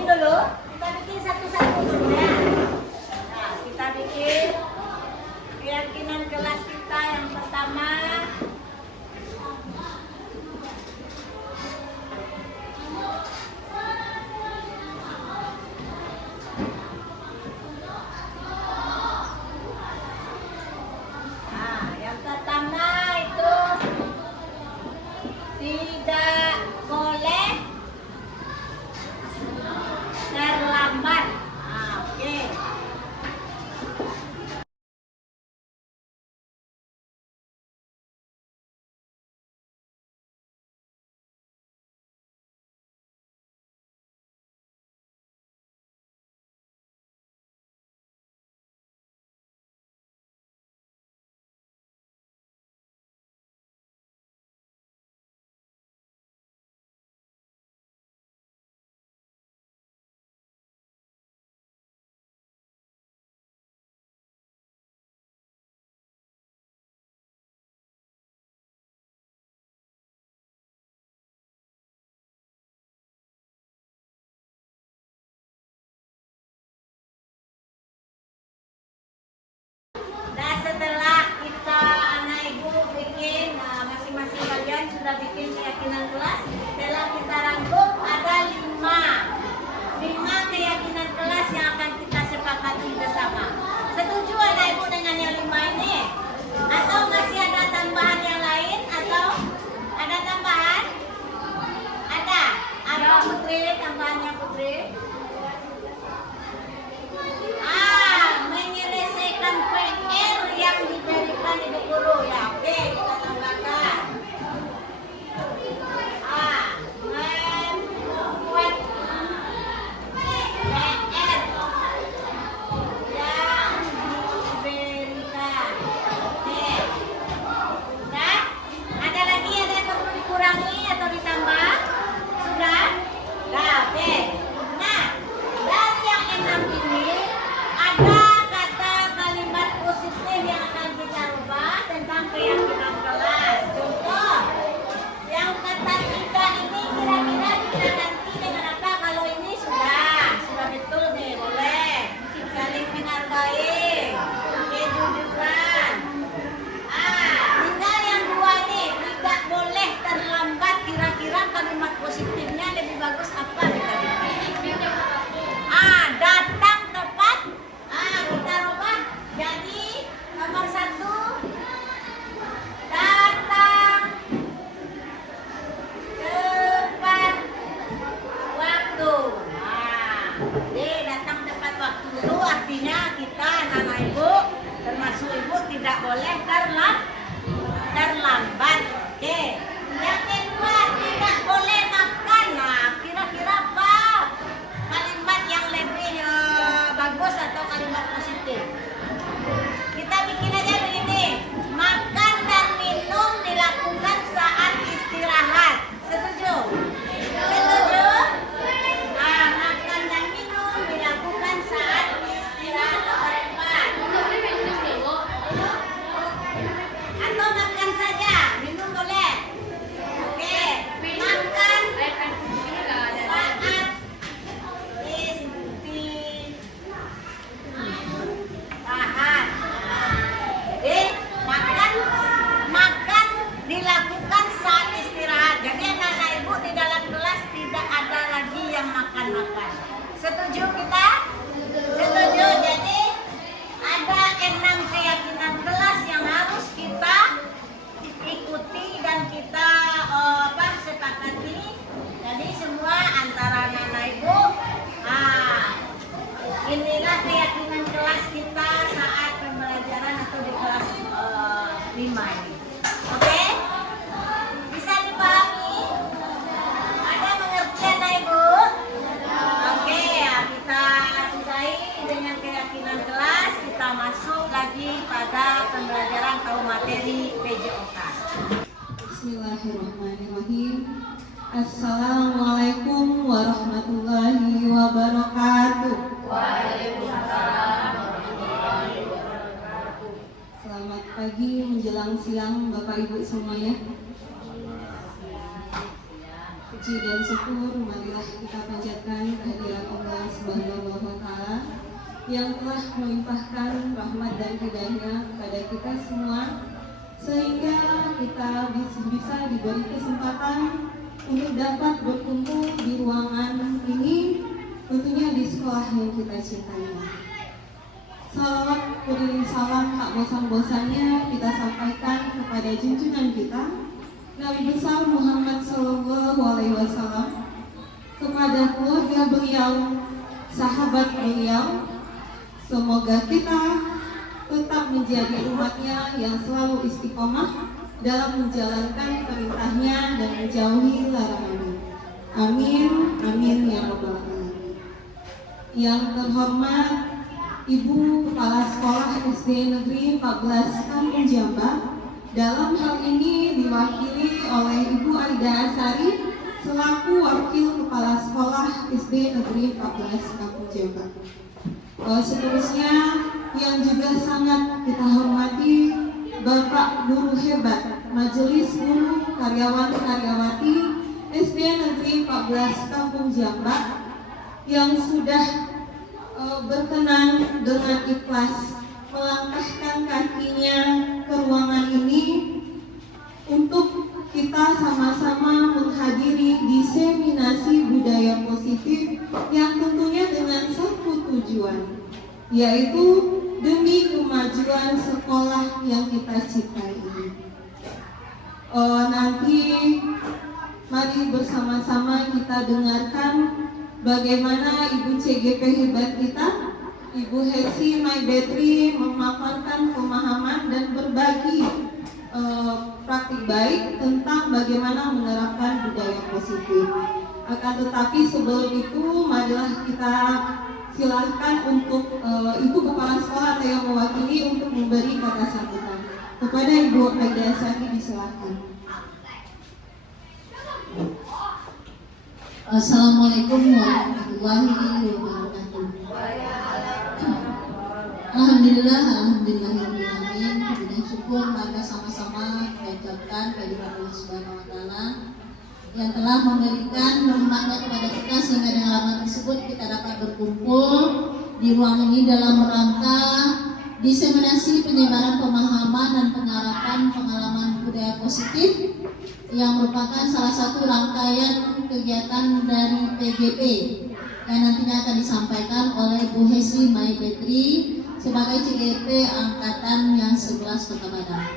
bikin dulu. Kita bikin satu-satu dulu ya. Nah, kita bikin keyakinan kelas kita yang pertama. Nah, yang pertama itu tidak boleh terlambat. Nah, oke. Nah, setelah kita anak ibu bikin, masing-masing kalian sudah bikin keyakinan kelas. Setelah kita rangkum ada 5 keyakinan kelas yang akan kita sepakati bersama. Setuju anak ibu dengan yang 5 ini? Atau masih ada tambahan yang lain? Atau ada tambahan? Ada? Apa Putri? Tambahannya Putri? Menyelesaikan PR yang diberikan ibu guru ya. Oke, kita tambahkan. Membuat PR yang diberikan. Oke. Sudah? Ada lagi ada yang perlu dikurangi atau ditambah? Sudah? Nah, oke. Nah, dari yang 6 ini ada kata kalimat positif yang akan kita ubah tentang keyakinan kelas. Contoh, yang kata tidak ini kira-kira kita ganti dengan apa? Kalau ini sudah betul nih, boleh. Saling menghargai, kejujuran. Tinggal yang 2 nih, tidak boleh terlambat. Kira-kira kalimat positifnya lebih bagus apa kita bikin? Datang tepat. Kita rubah jadi nomor 1, datang tepat waktu. Datang tepat waktu itu artinya kita anak ibu termasuk ibu tidak boleh terlambat. Oke. Yang kedua, tidak boleh makan. Nah, kira-kira apa kalimat yang lebih bagus atau kalimat positif? Kita bikin aja begini. Makan dan minum dilakukan saat istirahat. Setuju? Setuju? Makan dan minum dilakukan saat istirahat. Atau makan saja, minum boleh. Oke, makan saat istirahat. Makan dilakukan saat istirahat. Jadi anak-anak ibu di dalam kelas tidak ada lagi yang makan-makan. Setuju kita? Setuju. Jadi ada 6 keyakinan kelas yang harus kita ikuti dan kita sepakati. Jadi semua antara anak-anak ibu. Inilah keyakinan kelas kita saat pembelajaran atau di kelas 5 ini. Oke? Bisa dipahami? Ada mengerti anak ibu? Oke, ya kita sudahi dengan keyakinan kelas. Kita masuk lagi pada pembelajaran atau materi PJOK. Bismillahirrahmanirrahim. Assalamualaikum warahmatullahi wabarakatuh. Waalaikumsalam. Selamat pagi menjelang siang Bapak Ibu semuanya. Puji dan syukur marilah kita panjatkan kehadirat Allah Subhanahu wa Ta'ala yang telah melimpahkan rahmat dan hidayah kepada kita semua, sehingga kita bisa diberi kesempatan untuk dapat berkumpul di ruangan ini, tentunya di sekolah yang kita cintai. Salawat beriring salam tak bosan-bosannya kita sampaikan kepada junjungan kita Nabi besar Muhammad Sallallahu Alaihi Wasallam, kepada keluarga beliau, sahabat beliau. Semoga kita tetap menjadi umatnya yang selalu istiqomah dalam menjalankan perintahnya dan menjauhi larangannya. Amin, amin ya rabbal alamin. Yang terhormat Ibu Kepala Sekolah SD Negeri 14 Kampung Jamba, dalam hal ini diwakili oleh Ibu Aida Asari selaku Wakil Kepala Sekolah SD Negeri 14 Kampung Jamba. Seterusnya yang juga sangat kita hormati Bapak Guru Hebat Majelis Guru Karyawan-Karyawati SD Negeri 14 Kampung Jamba yang sudah berkenan dengan ikhlas melangkahkan kakinya ke ruangan ini untuk kita sama-sama menghadiri diseminasi budaya positif yang tentunya dengan satu tujuan, yaitu demi kemajuan sekolah yang kita cintai ini. Nanti mari bersama-sama kita dengarkan bagaimana Ibu CGP hebat kita, Ibu Hesi My Battery, memaparkan pemahaman dan berbagi praktik baik tentang bagaimana menerapkan budaya positif. Akan tetapi sebelum itu, marilah kita silahkan untuk Ibu Kepala Sekolah atau yang mewakili untuk memberi kata sambutan. Kepada Ibu Aida Asari disilakan. Assalamualaikum warahmatullahi wabarakatuh. Alhamdulillahirrahmanirrahim. Dengan syukur maka sama-sama kita ucapkan kehadirat Allah Subhanahu wa Ta'ala yang telah memberikan rahmatnya kepada kita, sehingga dengan rahmat tersebut kita dapat berkumpul di ruang ini dalam rangka diseminasi penyebaran pemahaman dan penerapan pengalaman budaya positif yang merupakan salah satu rangkaian kegiatan dari PGP yang nantinya akan disampaikan oleh Bu Hesi My Battery sebagai CGP Angkatan yang 11 Kota Padang.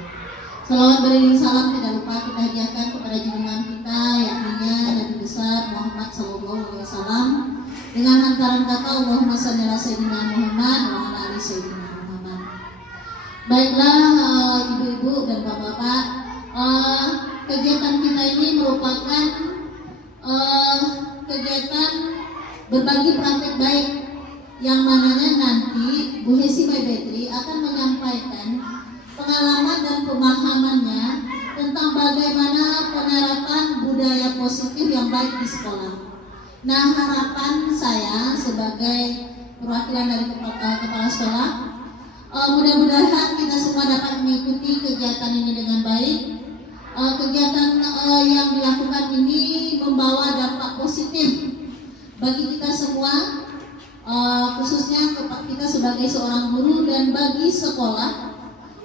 Selawat beriring salam tidak lupa kita hadiahkan kepada junjungan kita, yakni Nabi besar Muhammad Sallallahu Alaihi Wasallam, dengan hantaran kata Allahumma shalli ala sayyidina Muhammad wa ala ali sayyidina Muhammad. Baiklah ibu-ibu dan bapak-bapak, kegiatan kita ini merupakan kegiatan berbagi praktek baik yang mananya nanti Bu Hesi My Battery akan menyampaikan pengalaman dan pemahamannya tentang bagaimana penerapan budaya positif yang baik di sekolah. Nah, harapan saya sebagai perwakilan dari kepala sekolah, mudah-mudahan kita semua dapat mengikuti kegiatan ini dengan baik. Kegiatan yang dilakukan ini membawa dampak positif bagi kita semua, khususnya kita sebagai seorang guru dan bagi sekolah,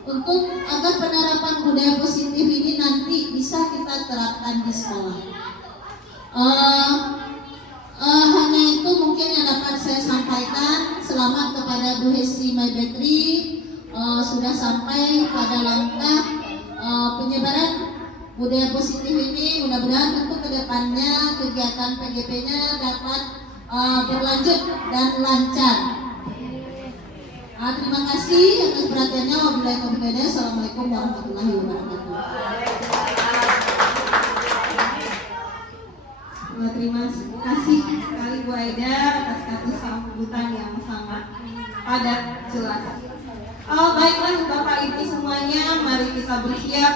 untuk agar penerapan budaya positif ini nanti bisa kita terapkan di sekolah. Hanya itu mungkin yang dapat saya sampaikan. Selamat kepada Bu Hesi My Battery, sudah sampai pada langkah penyebaran budaya positif ini. Mudah-mudahan untuk kedepannya kegiatan PGP-nya dapat berlanjut dan lancar. Terima kasih atas perhatiannya. Wabillahi taufiq wal hidayah. Assalamualaikum warahmatullahi wabarakatuh. Terima kasih sekali Bu Aida atas kata sambutan yang sangat padat jelas. Baiklah Bapak Ibu semuanya, mari kita bersiap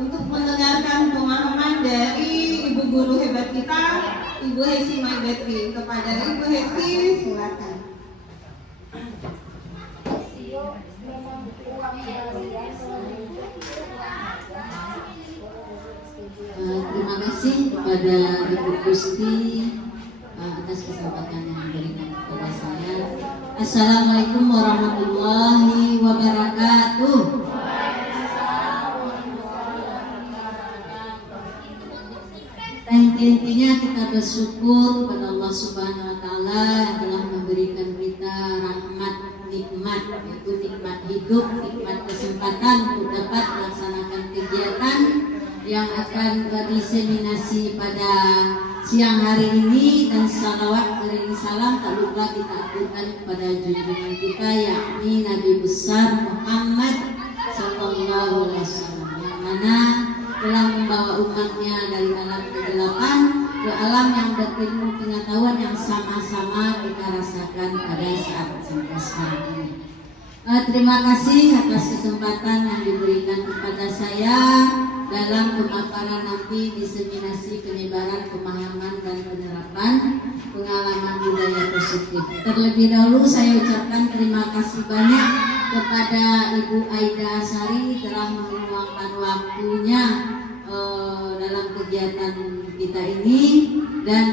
untuk mendengarkan pemahaman dari Ibu Guru hebat kita, Ibu Hesi My Battery. Kepada Ibu Hesi, silakan. Terima kasih kasih kepada Ibu Gusti atas kesempatan yang diberikan kepada saya. Assalamualaikum warahmatullahi wabarakatuh. Intinya kita bersyukur kepada Allah Subhanahu wa Ta'ala yang telah memberikan kita rahmat, nikmat, yaitu nikmat hidup, nikmat kesempatan untuk dapat melaksanakan kegiatan yang akan diseminasi pada siang hari ini, dan salawat beriring salam tak lupa kita aturkan kepada junjungan kita yakni Nabi besar Muhammad Sallallahu Alaihi Wasallam, yang mana telah membawa umatnya dari alam kegelapan ke alam yang berilmu pengetahuan yang sama-sama kita rasakan pada saat sekarang ini. Terima kasih atas kesempatan yang diberikan kepada saya dalam pemaparan nanti diseminasi penyebaran pemahaman dan penerapan pengalaman budaya positif. Terlebih dahulu saya ucapkan terima kasih banyak kepada Ibu Aida Asari telah meluangkan waktunya dalam kegiatan kita ini dan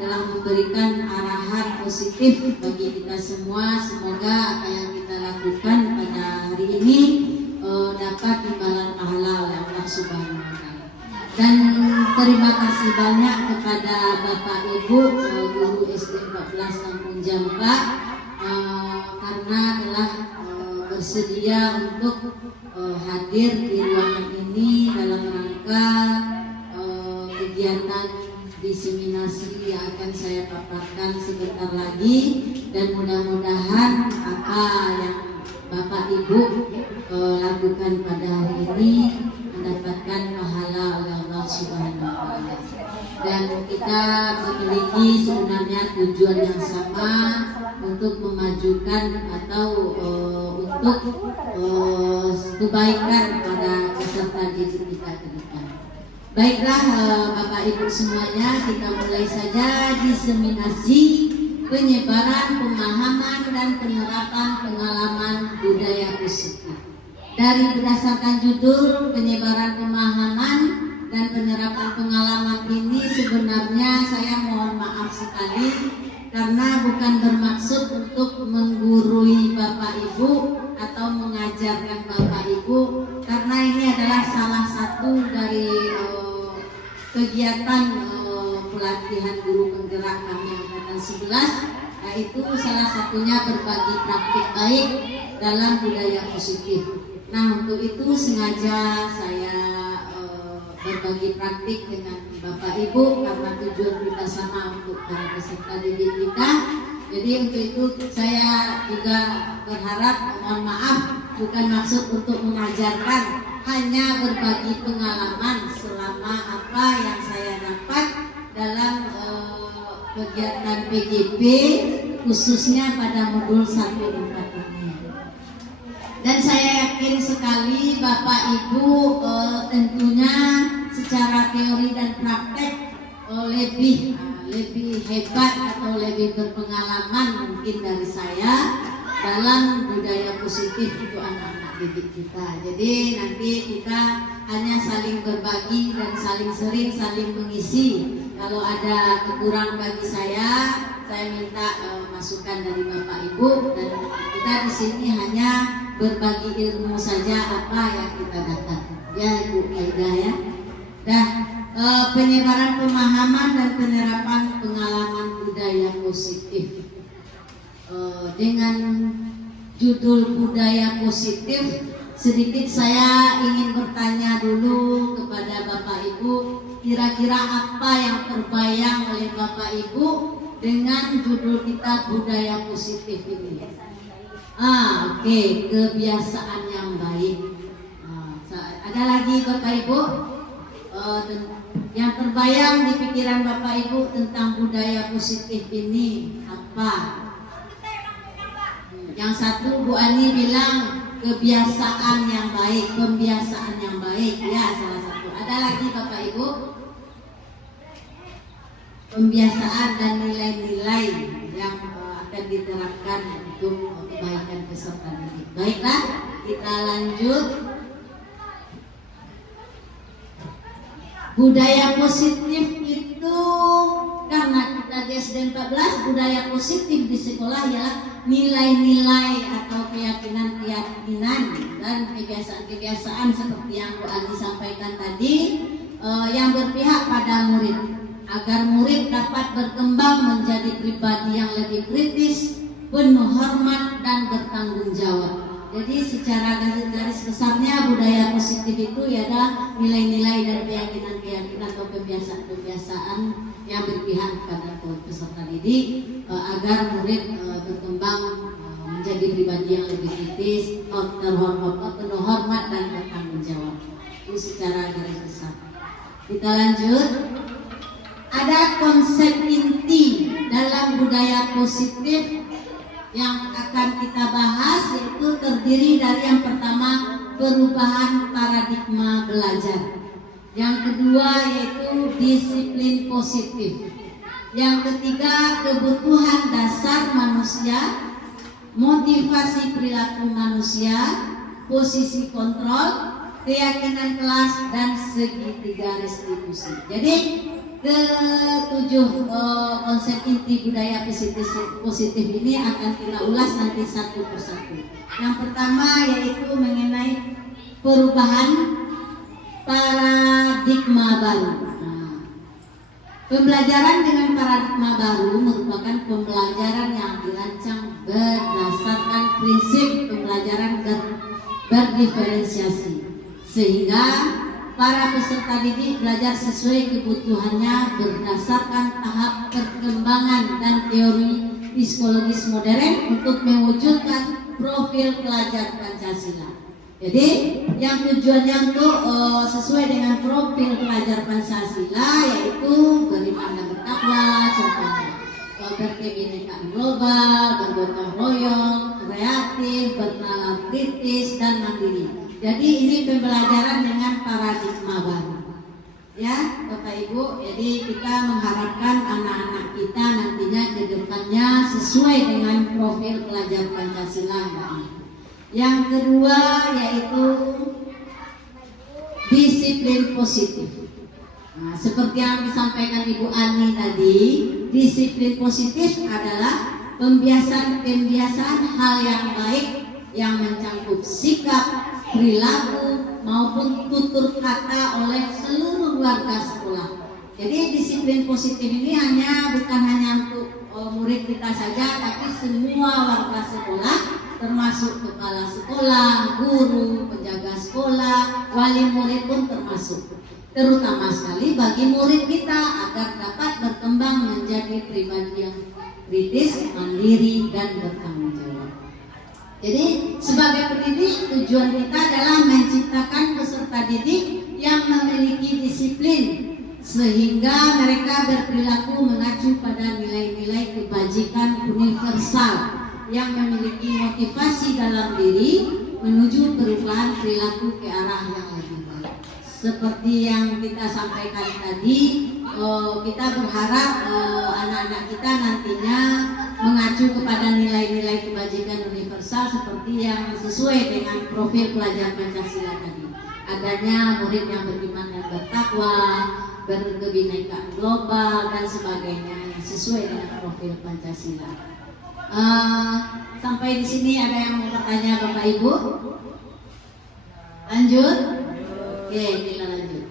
telah memberikan arahan positif bagi kita semua. Semoga apa yang kita lakukan pada hari ini dapat imbalan pahala oleh Allah Subhanahu wa Ta'ala. Dan terima kasih banyak kepada Bapak Ibu guru SD 14 Kampung Jampa karena telah bersedia untuk hadir di ruangan ini dalam rangka kegiatan diseminasi yang akan saya paparkan sebentar lagi, dan mudah-mudahan apa yang Bapak Ibu lakukan pada hari ini mendapatkan pahala oleh Allah Subhanahu wa Ta'ala. Dan kita memiliki sebenarnya tujuan yang sama untuk memajukan atau untuk kebaikan pada peserta didik kita ke depan. Baiklah Bapak Ibu semuanya, kita mulai saja diseminasi penyebaran pemahaman dan penerapan pengalaman budaya positif. Dari berdasarkan judul penyebaran pemahaman dan penerapan pengalaman ini, sebenarnya saya mohon maaf sekali karena bukan bermaksud untuk menggurui Bapak Ibu atau mengajarkan Bapak Ibu, karena ini adalah salah satu dari kegiatan pelatihan guru penggerak kami angkatan 11, yaitu salah satunya berbagi praktik baik dalam budaya positif. Nah, untuk itu sengaja saya berbagi praktik dengan Bapak Ibu karena tujuan kita sama untuk para peserta didik kita. Jadi untuk itu saya juga berharap, mohon maaf, bukan maksud untuk mengajarkan, hanya berbagi pengalaman selama apa yang saya dapat dalam kegiatan PGP khususnya pada modul 1-4 ini. Dan saya yakin sekali Bapak Ibu tentunya secara teori dan praktek lebih hebat atau lebih berpengalaman mungkin dari saya dalam budaya positif untuk anak-anak didik kita. Jadi nanti kita hanya saling berbagi dan saling mengisi. Kalau ada kekurangan bagi saya minta masukan dari Bapak Ibu, dan kita di sini hanya berbagi ilmu saja apa yang kita dapat. Ya Ibu Aida ya. Nah, penyebaran pemahaman dan penerapan pengalaman budaya positif dengan judul budaya positif, sedikit saya ingin bertanya dulu kepada Bapak Ibu, kira-kira apa yang terbayang oleh Bapak Ibu dengan judul kita budaya positif ini? Oke, kebiasaan yang baik. Ada lagi Bapak Ibu yang terbayang di pikiran Bapak Ibu tentang budaya positif ini apa? Yang satu Bu Ani bilang kebiasaan yang baik, pembiasaan yang baik, ya salah satu. Ada lagi Bapak Ibu? Pembiasaan dan nilai-nilai yang akan diterapkan untuk kebaikan peserta didik. Baiklah, kita lanjut. Budaya positif itu karena kita di SD 14, budaya positif di sekolah ialah nilai-nilai atau keyakinan-keyakinan dan kebiasaan-kebiasaan seperti yang Bu Ani sampaikan tadi, yang berpihak pada murid agar murid dapat berkembang menjadi pribadi yang lebih kritis, penuh hormat dan bertanggung jawab. Jadi secara garis besarnya budaya positif itu adalah nilai-nilai dan keyakinan-keyakinan atau kebiasaan-kebiasaan yang berpihak kepada peserta didik agar murid berkembang menjadi pribadi yang lebih kritis, terhormat, penuh hormat dan bertanggung jawab. Itu secara garis besar. Kita lanjut. Ada konsep inti dalam budaya positif yang akan kita bahas, yaitu terdiri dari yang pertama perubahan paradigma belajar, yang kedua yaitu disiplin positif, yang ketiga kebutuhan dasar manusia, motivasi perilaku manusia, posisi kontrol, keyakinan kelas, dan segitiga restitusi. Jadi ketujuh konsep inti budaya positif ini akan kita ulas nanti satu persatu. Yang pertama yaitu mengenai perubahan paradigma baru. Pembelajaran dengan paradigma baru merupakan pembelajaran yang dirancang berdasarkan prinsip pembelajaran berdiferensiasi, sehingga para peserta didik belajar sesuai kebutuhannya berdasarkan tahap perkembangan dan teori psikologis modern untuk mewujudkan profil pelajar Pancasila. Jadi yang tujuannya untuk sesuai dengan profil pelajar Pancasila, yaitu beriman dan bertakwa, contohnya berkebinekaan global, bergotong royong, kreatif, bernalar kritis, dan mandiri. Jadi ini pembelajaran dengan paradigma baru, ya Bapak Ibu. Jadi kita mengharapkan anak-anak kita nantinya ke depannya sesuai dengan profil pelajar Pancasila. Yang kedua yaitu disiplin positif. Nah, seperti yang disampaikan Ibu Ani tadi, disiplin positif adalah pembiasaan hal yang baik yang mencakup sikap, perilaku maupun tutur kata oleh seluruh warga sekolah. Jadi disiplin positif ini bukan hanya untuk murid kita saja, tapi semua warga sekolah, termasuk kepala sekolah, guru, penjaga sekolah, wali murid pun termasuk. Terutama sekali bagi murid kita agar dapat berkembang menjadi pribadi yang kritis, mandiri, dan bertanggung jawab. Jadi sebagai pendidik, tujuan kita adalah menciptakan peserta didik yang memiliki disiplin sehingga mereka berperilaku mengacu pada nilai-nilai kebajikan universal yang memiliki motivasi dalam diri menuju perubahan perilaku ke arah yang lebih baik. Seperti yang kita sampaikan tadi, kita berharap anak-anak kita nantinya mengacu kepada nilai-nilai kebajikan universal seperti yang sesuai dengan profil pelajar Pancasila tadi. Adanya murid yang beriman dan bertakwa, berkebinekaan global, dan sebagainya sesuai dengan profil Pancasila. Sampai di sini ada yang mau bertanya Bapak Ibu? Lanjut? Oke, kita lanjut.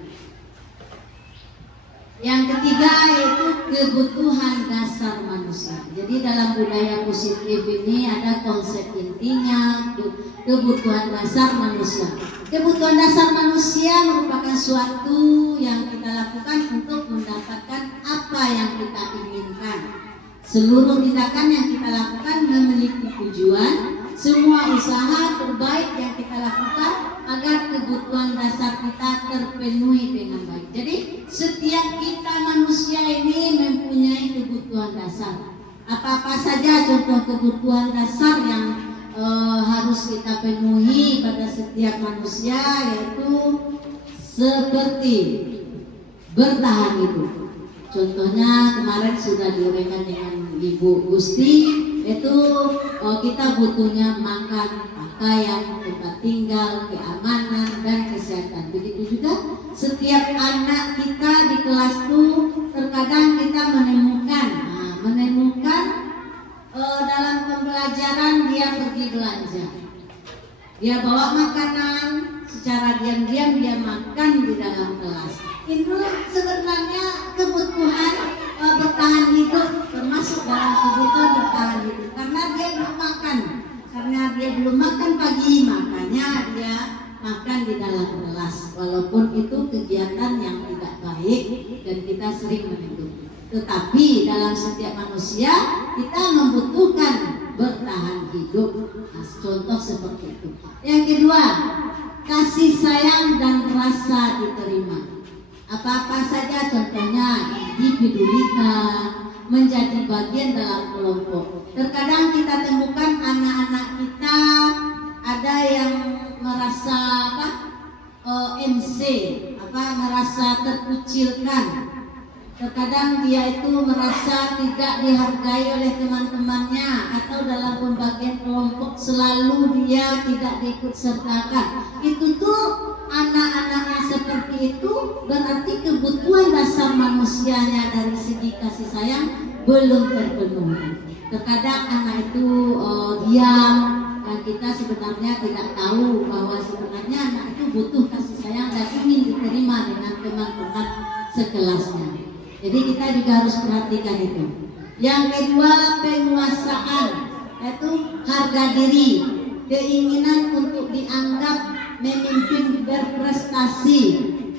Yang ketiga yaitu kebutuhan dasar manusia. Jadi dalam budaya positif ini ada konsep intinya kebutuhan dasar manusia. Kebutuhan dasar manusia merupakan suatu yang kita lakukan untuk mendapatkan apa yang kita inginkan. Seluruh tindakan yang kita lakukan memiliki tujuan. Semua usaha terbaik yang kita lakukan agar kebutuhan dasar kita terpenuhi dengan baik. Jadi setiap kita manusia ini mempunyai kebutuhan dasar. Apa-apa saja contoh kebutuhan dasar yang harus kita penuhi pada setiap manusia, yaitu seperti bertahan hidup. Contohnya kemarin sudah diuraikan dengan Ibu Gusti, Itu kita butuhnya makan, pakaian, tempat tinggal, keamanan, dan kesehatan. Begitu juga setiap anak kita di kelas tuh terkadang kita menemukan dalam pembelajaran dia pergi belanja, dia bawa makanan, secara diam-diam dia makan di dalam kelas. Itu sebenarnya kebutuhan bertahan hidup, termasuk dalam kebutuhan bertahan hidup, karena dia belum makan, pagi, makanya dia makan di dalam kelas, walaupun itu kegiatan yang tidak baik dan kita sering menegur. Tetapi dalam setiap manusia kita membutuhkan bertahan hidup. Nah, contoh seperti itu. Yang kedua, kasih sayang dan rasa diterima. Apa-apa saja, contohnya dipedulikan, menjadi bagian dalam kelompok. Terkadang kita temukan anak-anak kita ada yang merasa merasa terkucilkan. Terkadang dia itu merasa tidak dihargai oleh teman-temannya, atau dalam pembagian kelompok selalu dia tidak diikut sertakan. Itu tuh anak-anak yang seperti itu berarti kebutuhan dasar manusianya dari segi kasih sayang belum terpenuhi. Terkadang anak itu diam, dan kita sebenarnya tidak tahu bahwa sebenarnya anak itu butuh kasih sayang dan ingin diterima dengan teman-teman sekelasnya. Jadi kita juga harus perhatikan itu. Yang kedua, penguasaan, yaitu harga diri, keinginan untuk dianggap memimpin, berprestasi.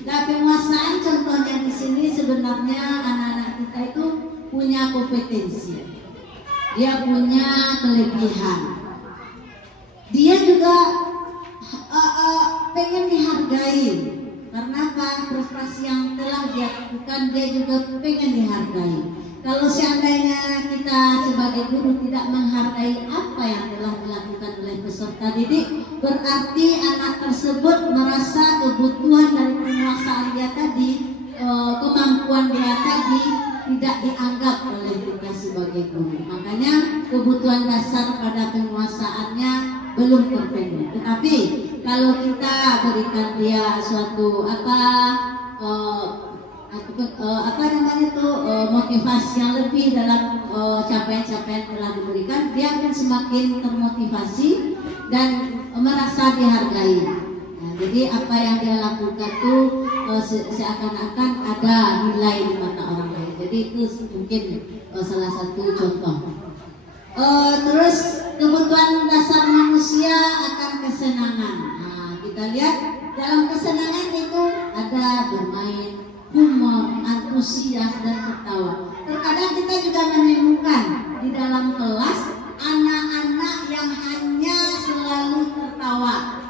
Dan penguasaan contohnya di sini sebenarnya anak-anak kita itu punya kompetensi, dia punya kelebihan, dia juga pengen dihargai. Karena apa? Prestasi yang telah dia lakukan, dia juga pengen dihargai. Kalau seandainya kita sebagai guru tidak menghargai apa yang telah dilakukan oleh peserta didik, berarti anak tersebut merasa kebutuhan dari penguasaan dia tadi, kemampuan dia tadi tidak dianggap oleh kita sebagai guru. Makanya kebutuhan dasar pada penguasaannya belum terpenuhi. Tetapi kalau kita berikan dia suatu motivasi yang lebih dalam capaian-capaian telah diberikan, dia akan semakin termotivasi dan merasa dihargai. Nah, jadi apa yang dia lakukan itu seakan-akan ada nilai di mata orang lain. Jadi itu mungkin salah satu contoh. Terus kebutuhan dasar manusia akan kesenangan. Nah, kita lihat dalam kesenangan itu ada bermain, humor, antusias, dan tertawa. Terkadang kita juga menemukan di dalam kelas anak-anak yang hanya selalu tertawa,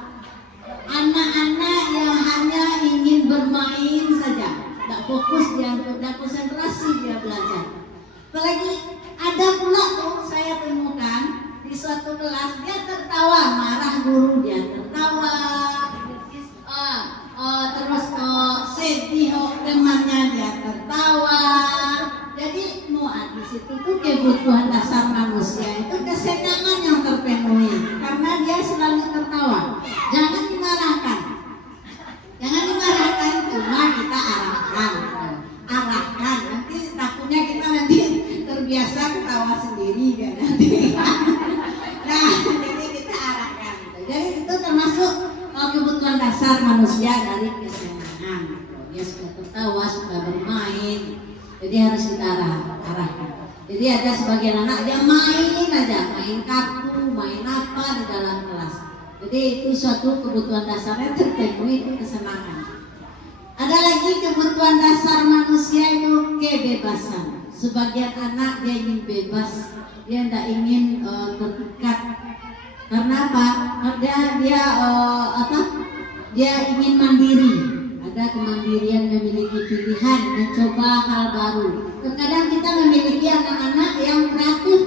anak-anak yang hanya ingin bermain saja, tidak fokus dia, tidak konsentrasi dia belajar. Apalagi ada pula tuh saya temukan di suatu kelas dia tertawa, marah guru dia tertawa, terus sedih temannya dia tertawa. Jadi di situ tuh kebutuhan dasar manusia itu kesenangan yang terpenuhi karena dia selalu tertawa. Jangan dimarahkan, cuma kita arahkan. Nanti takutnya kita nanti terbiasa ketawa sendiri kan nanti. Nah, jadi kita arahkan. Jadi itu termasuk kebutuhan dasar manusia dari kesenangan. Dia suka tertawa, suka bermain. Jadi harus kita arahkan. Jadi ada sebagian anak dia main kartu, main apa di dalam kelas. Jadi itu suatu kebutuhan dasarnya terpenuhi, itu kesenangan. Ada lagi kebutuhan dasar manusia itu kebebasan. Sebagian anak dia ingin bebas, dia tidak ingin terikat. Karena apa? Dia ingin mandiri. Ada kemandirian, memiliki pilihan, mencoba hal baru. Terkadang kita memiliki anak-anak yang kreatif.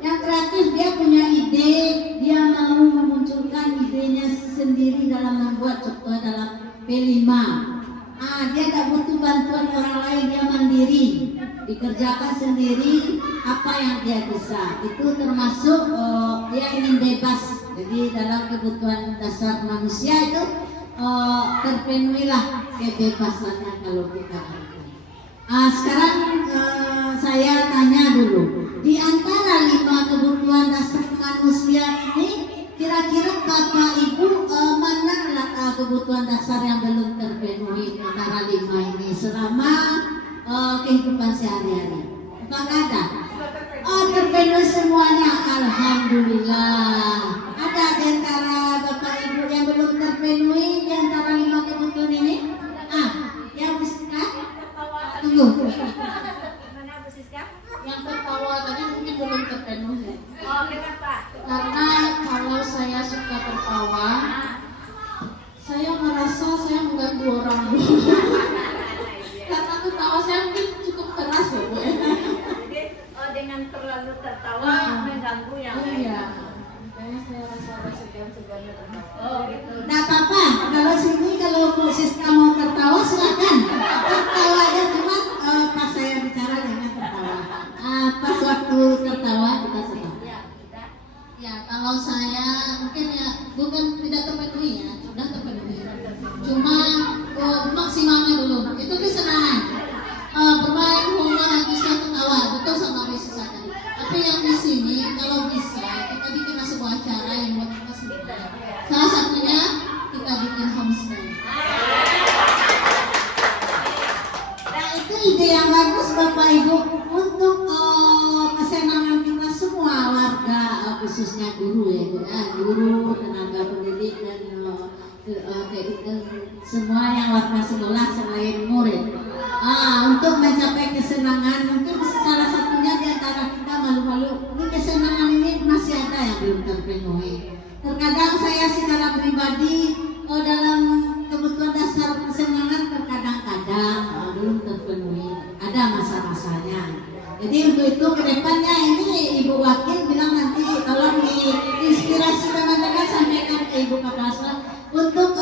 Yang kreatif dia punya ide, dia mau memunculkan idenya sendiri dalam membuat, contoh dalam P5. Dia tidak butuh bantuan orang lain, dia mandiri, dikerjakan sendiri. apa yang dia bisa. Itu termasuk dia ingin bebas. Jadi dalam kebutuhan dasar manusia itu terpenuhilah kebebasannya kalau kita lakukan. Sekarang saya tanya dulu, di antara 5 kebutuhan dasar manusia ini, kira-kira Bapak Ibu mana kebutuhan dasar yang belum terpenuhi antara 5 ini selama kehidupan sehari-hari? Apakah ada? Terpenuhi semuanya, alhamdulillah. Ada di antara Bapak Ibu yang belum terpenuhi di antara 5 kebutuhan ini? Yang bisa? Tunggu. Mana Bu Siska? Yang tertawa tadi mungkin belum terpenuhi. Oh, kenapa? Karena kalau saya suka tertawa, saya merasa saya mengganggu orang. Karena tertawa saya mungkin cukup keras ya Bu. Jadi dengan terlalu tertawa mengganggu yang lain. Iya. Makanya saya rasa ada segan-segannya tertawa. Oh, gitu. Nah Papa, kalau sini kalau Bu Siska mau tertawa silakan. Tertawa aja, cuma pas saya bicara jangan tertawa. Pas waktu tertawa kita tertawa. Ya, kita. Ya, kalau saya mungkin ya bukan tidak terpenuhi ya, sudah terpenuhi. Cuma maksimalnya belum. Itu kesenangan. Bermain, humor, antusias, ketawa, betul sama Mrs. tadi. Tapi yang di sini kalau bisa kita bikin sebuah acara yang buat kita senang. Salah satunya kita bikin homestay. Nah itu ide yang bagus Bapak Ibu untuk kesenangan kita semua warga, khususnya guru ya Bu, guru, tenaga pendidik dan semua yang warga sekolah selain murid. Untuk mencapai kesenangan, mungkin salah satunya di antara kita malu-malu, ini kesenangan ini masih ada yang belum terpenuhi. Terkadang saya secara pribadi dalam kebutuhan dasar kesenangan terkadang-kadang belum terpenuhi, ada masa-masanya. Jadi untuk itu kedepannya ini Ibu Wakil bilang nanti tolong diinspirasi teman-teman sampaikan ke Ibu Kapasla untuk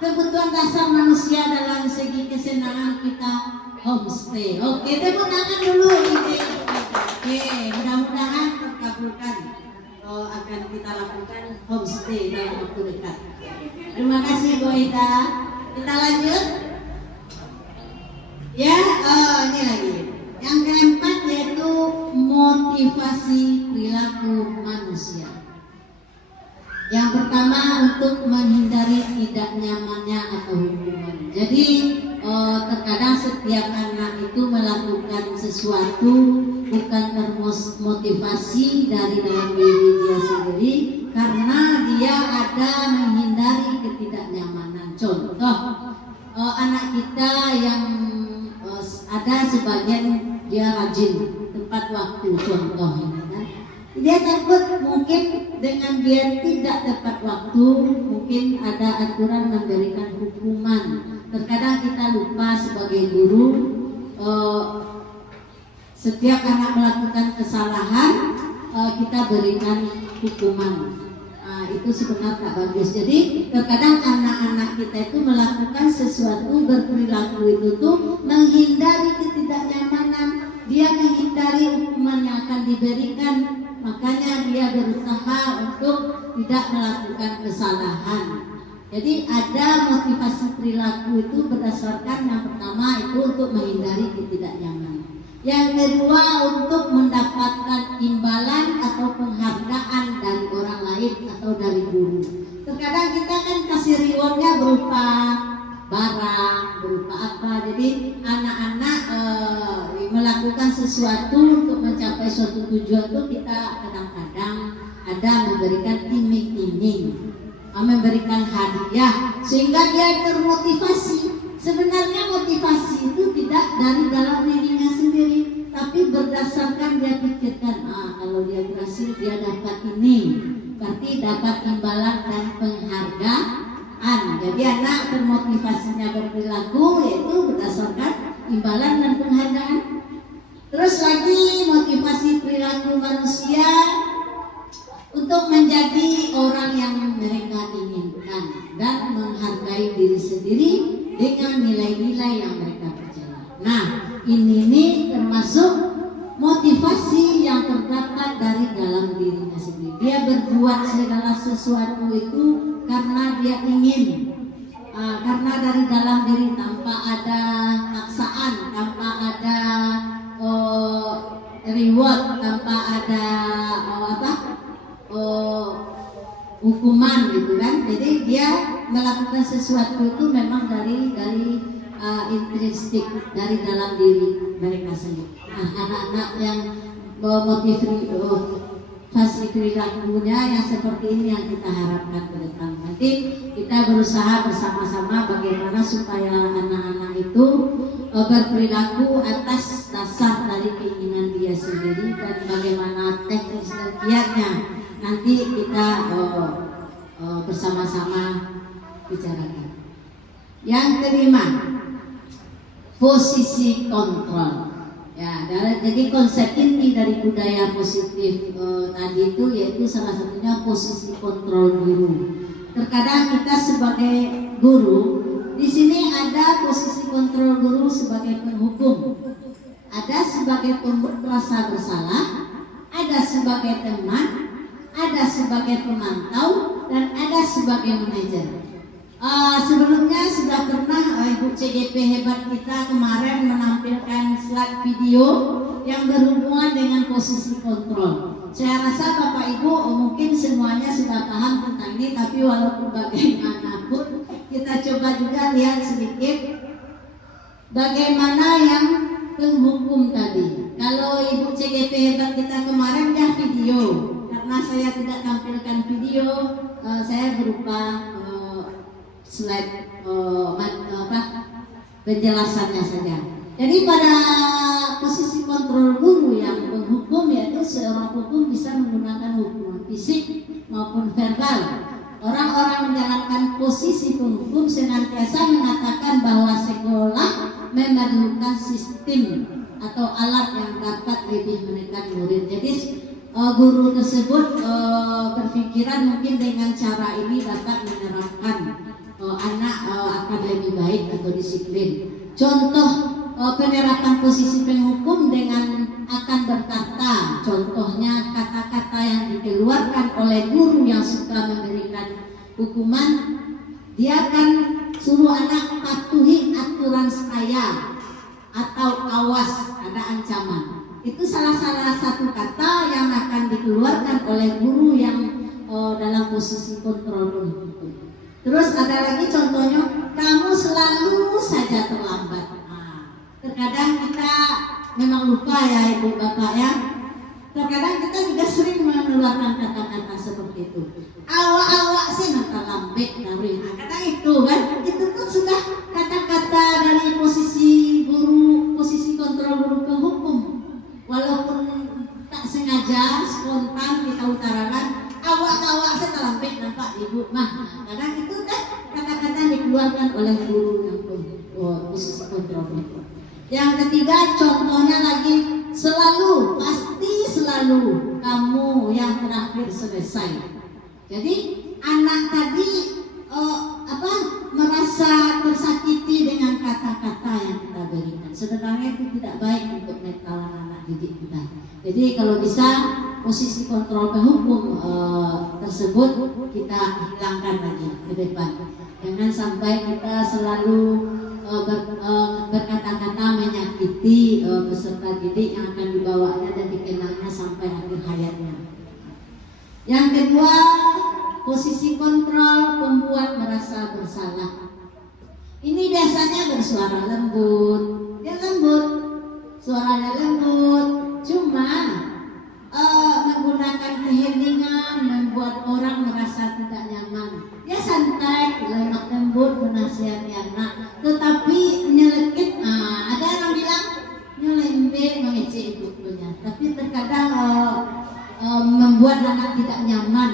kebutuhan dasar manusia dalam segi kesenangan kita homestay. Oke, tepuk tangan dulu ide. Oke, mudah-mudahan terkabulkan. Akan kita lakukan homestay dalam waktu dekat. Terima kasih Bu Ida. Kita lanjut. Ya, ini lagi. Yang keempat yaitu motivasi perilaku manusia. Yang pertama untuk menghindari tidak nyamannya atau hukuman. Jadi terkadang setiap anak itu melakukan sesuatu bukan termotivasi dari dalam diri dia sendiri karena dia ada menghindari ketidaknyamanan. Contoh anak kita yang ada sebagian dia rajin tepat waktu, contoh ini kan. Dia takut mungkin dengan dia tidak tepat waktu, mungkin ada aturan memberikan hukuman. Terkadang kita lupa sebagai guru, setiap anak melakukan kesalahan, kita berikan hukuman. Itu sebenarnya tak bagus. Jadi terkadang anak-anak kita itu melakukan sesuatu, berperilaku itu tuh menghindari ketidaknyamanan. Dia menghindari hukuman yang akan diberikan. Makanya dia berusaha untuk tidak melakukan kesalahan. Jadi ada motivasi perilaku itu berdasarkan yang pertama itu untuk menghindari ketidaknyamanan. Yang kedua untuk mendapatkan imbalan atau penghargaan dari orang lain atau dari guru. Terkadang kita kan kasih rewardnya berupa barang, berupa apa. Jadi anak-anak melakukan sesuatu untuk mencapai suatu tujuan itu kita kadang-kadang ada memberikan iming-iming, memberikan hadiah sehingga dia termotivasi. Sebenarnya motivasi itu tidak dari dalam dirinya sendiri, tapi berdasarkan dia pikirkan, kalau dia berhasil dia dapat ini, berarti dapat imbalan dan penghargaan. Jadi anak termotivasinya berperilaku yaitu berdasarkan imbalan dan penghargaan. Terus lagi motivasi perilaku manusia untuk menjadi orang yang mereka inginkan dan menghargai diri sendiri dengan nilai-nilai yang mereka percaya. Nah, ini nih termasuk dari dalam dirinya sendiri. Dia berbuat segala sesuatu itu karena dia ingin, karena dari dalam diri, tanpa ada paksaan, tanpa ada reward, tanpa ada hukuman gitu kan. Jadi dia melakukan sesuatu itu memang dari intrinsik, dari dalam diri mereka sendiri. Nah, anak-anak yang motivasi perilakunya yang seperti ini yang kita harapkan ke depan. Nanti kita berusaha bersama-sama bagaimana supaya anak-anak itu berperilaku atas dasar dari keinginan dia sendiri, dan bagaimana teknis dan kiatnya nanti kita bersama-sama bicarakan. Yang kelima, posisi kontrol. Ya, jadi konsep inti dari budaya positif tadi itu yaitu salah satunya posisi kontrol guru. Terkadang kita sebagai guru, di sini ada posisi kontrol guru sebagai penghukum, ada sebagai pembuat rasa bersalah, ada sebagai teman, ada sebagai pemantau, dan ada sebagai manajer. Sebelumnya sudah pernah Ibu CGP hebat kita kemarin menampilkan slide video yang berhubungan dengan posisi kontrol. Saya rasa Bapak Ibu mungkin semuanya sudah paham tentang ini, tapi walaupun bagaimanapun kita coba juga lihat sedikit bagaimana yang penghukum tadi. Kalau Ibu CGP hebat kita kemarin ya video, karena saya tidak tampilkan video, saya berupa slide penjelasannya saja. Jadi pada posisi kontrol guru yang penghukum, yaitu seorang hukum bisa menggunakan hukuman fisik maupun verbal. Orang-orang menjalankan posisi penghukum senantiasa mengatakan bahwa sekolah memerlukan sistem atau alat yang dapat lebih menekan murid. Jadi guru tersebut berpikiran mungkin dengan cara ini dapat menerapkan anak akan lebih baik atau disiplin. Contoh penerapan posisi penghukum dengan akan berkata, contohnya kata-kata yang dikeluarkan oleh guru yang suka memberikan hukuman, dia akan suruh anak patuhi aturan saya atau awas, ada ancaman. Itu salah satu kata yang akan dikeluarkan oleh guru yang dalam posisi kontrol penghukum. Terus ada lagi contohnya, kamu selalu saja terlambat. Terkadang kita memang lupa ya Ibu Bapak ya. Terkadang kita juga sering mengeluarkan kata-kata seperti itu. Awak-awak sih nanti lambek dari. Kadang itu kan, itu tuh sudah kata-kata dari posisi guru, posisi kontrol guru penghukum. Walaupun tak sengaja, spontan kita utarakan, awak-awak saya terlambat nampak Ibu. Nah, kadang itu kan kata-kata yang dikeluarkan oleh guru yang posisi kontrol. Yang ketiga, contohnya lagi, selalu, pasti selalu kamu yang terakhir selesai. Jadi anak tadi merasa tersakiti dengan kata-kata yang kita berikan. Sebenarnya itu tidak baik untuk mental anak didik kita. Jadi kalau bisa posisi kontrol penghukum tersebut kita hilangkan lagi ke depan. Jangan sampai kita selalu berkata-kata menyakiti peserta didik yang akan dibawanya dan dikenangnya sampai akhir hayatnya. Yang kedua, posisi kontrol pembuat merasa bersalah. Ini biasanya bersuara lembut, dia lembut, suaranya lembut, cuma menggunakan keheningan membuat orang merasa tidak nyaman. Dia santai, lemah lembut menasihati anak, tetapi nyelekit. Ada yang bilang nyelembek mengecek ibunya, tapi terkadang membuat anak tidak nyaman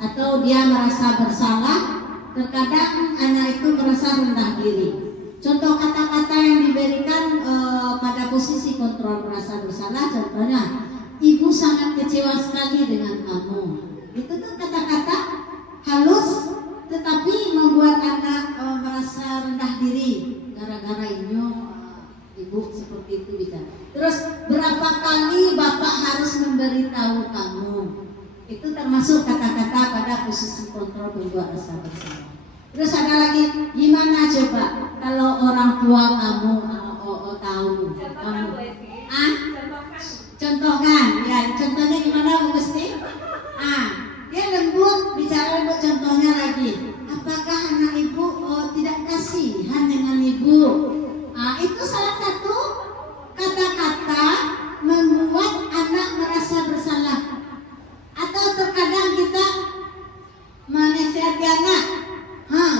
atau dia merasa bersalah. Terkadang anak itu merasa rendah diri. Contoh kata-kata yang diberikan pada posisi kontrol merasa bersalah, contohnya, ibu sangat kecewa sekali dengan kamu. Itu tuh kata-kata halus, tetapi membuat anak merasa rendah diri gara-gara ibu seperti itu bicara. Terus berapa kali bapak harus memberitahu kamu? Itu termasuk kata-kata pada posisi kontrol membuat rasa bersalah. Terus ada lagi, gimana coba kalau orang tua kamu tahu kamu contohkan, ya contohnya gimana Bu Gusti? Dia lembut, bicara lembut, contohnya lagi. Apakah anak ibu tidak kasihan dengan ibu? Itu salah satu kata-kata membuat anak merasa bersalah. Atau terkadang kita menasihati anak,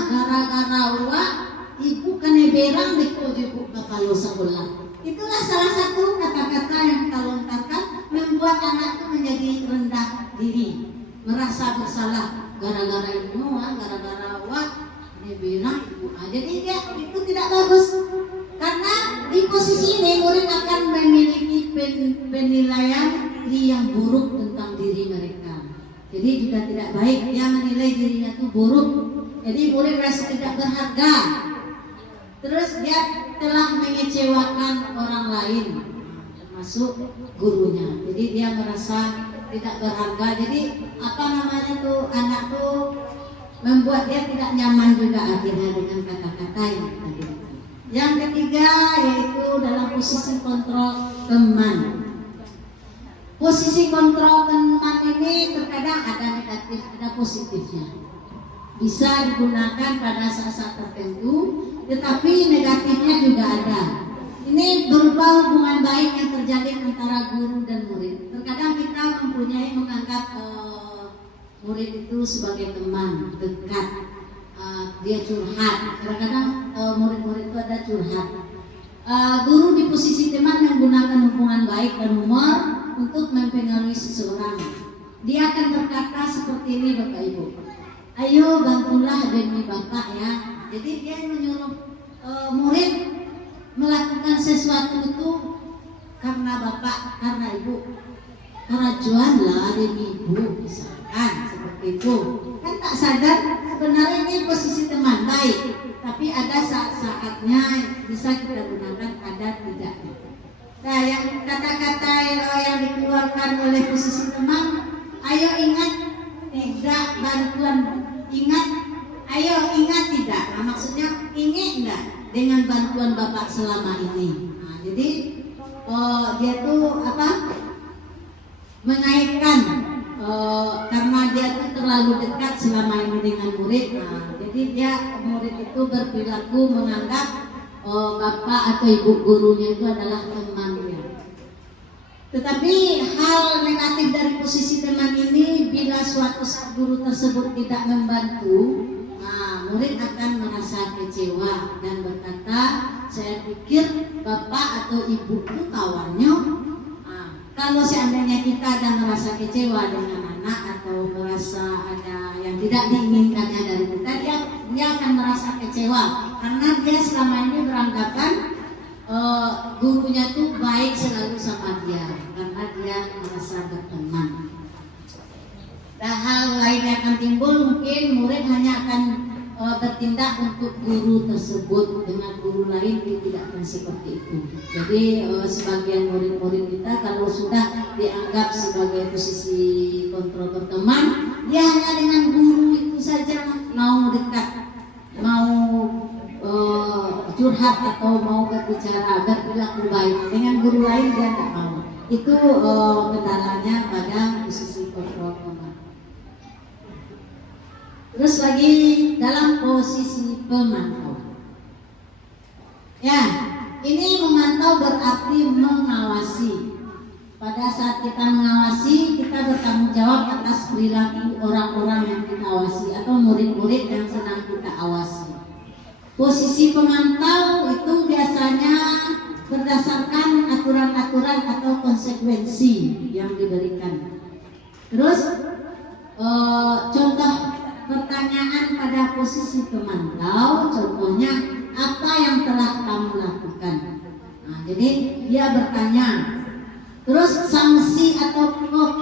gara-gara ibu kena berang ibu kalau sekolah. Itulah salah satu kata-kata yang kita lontarkan membuat anak itu menjadi rendah diri, merasa bersalah gara-gara ibu, gara-gara dia bilang ibu. Jadi dia itu tidak bagus, karena di posisi ini murid akan memiliki penilaian yang buruk tentang diri mereka. Jadi juga tidak baik dia menilai dirinya itu buruk. Jadi murid merasa tidak berharga. Terus dia telah mengecewakan orang lain, termasuk gurunya. Jadi dia merasa tidak berharga. Jadi anak tuh membuat dia tidak nyaman juga akhirnya dengan kata-kata yang tadi. Yang ketiga yaitu dalam posisi kontrol teman. Posisi kontrol teman ini terkadang ada negatif, ada positifnya. Bisa digunakan pada saat-saat tertentu, tetapi negatifnya juga ada. Ini berupa hubungan baik yang terjalin antara guru dan murid. Terkadang kita menganggap murid itu sebagai teman dekat, dia curhat. Kadang-kadang murid-murid itu ada curhat. Guru di posisi teman menggunakan hubungan baik dan humor untuk mempengaruhi seseorang. Dia akan berkata seperti ini, Bapak Ibu. Ayo bantulah demi Bapak ya. Jadi dia menyuruh murid melakukan sesuatu itu karena Bapak, karena Ibu. Kerajuanlah demi Ibu, misalkan seperti itu. Kan tak sadar sebenarnya ini posisi teman baik, tapi ada saat-saatnya bisa kita gunakan, ada tidak. Nah, yang kata-kata yang dikeluarkan oleh posisi teman, ayo ingat tidak bantuan, ayo ingat tidak. Maksudnya ingat enggak dengan bantuan Bapak selama ini. Jadi dia tuh mengaitkan karena dia tuh terlalu dekat selama ini dengan murid. Jadi murid itu berperilaku menganggap Bapak atau Ibu gurunya itu adalah temannya. Tetapi hal negatif dari posisi teman ini, bila suatu saat guru tersebut tidak membantu, murid akan merasa kecewa dan berkata, saya pikir Bapak atau Ibu itu kawannya. Kalau seandainya kita ada merasa kecewa dengan anak atau merasa ada yang tidak diinginkannya dari kita, dia akan merasa kecewa karena dia selama ini beranggapan gurunya tuh baik selalu sama dia karena dia merasa berteman. Dan hal lain yang akan timbul, mungkin murid hanya akan bertindak untuk guru tersebut, dengan guru lain dia tidak akan seperti itu. Jadi sebagian murid-murid kita kalau sudah dianggap sebagai posisi kontrol berteman, dia hanya dengan guru itu saja mau dekat, mau curhat atau mau berbicara, berperilaku baik. Dengan guru lain dia tidak mau. Itu kendalanya pada posisi kontrol teman. Terus lagi dalam posisi pemantau. Ya, ini memantau berarti mengawasi. Pada saat kita mengawasi, kita bertanggung jawab atas perilaku orang-orang yang kita awasi atau murid-murid yang sedang kita awasi. Posisi pemantau itu biasanya berdasarkan aturan-aturan atau konsekuensi yang diberikan. Terus contoh pertanyaan pada posisi pemantau, contohnya apa yang telah kamu lakukan. Jadi dia bertanya, terus sanksi atau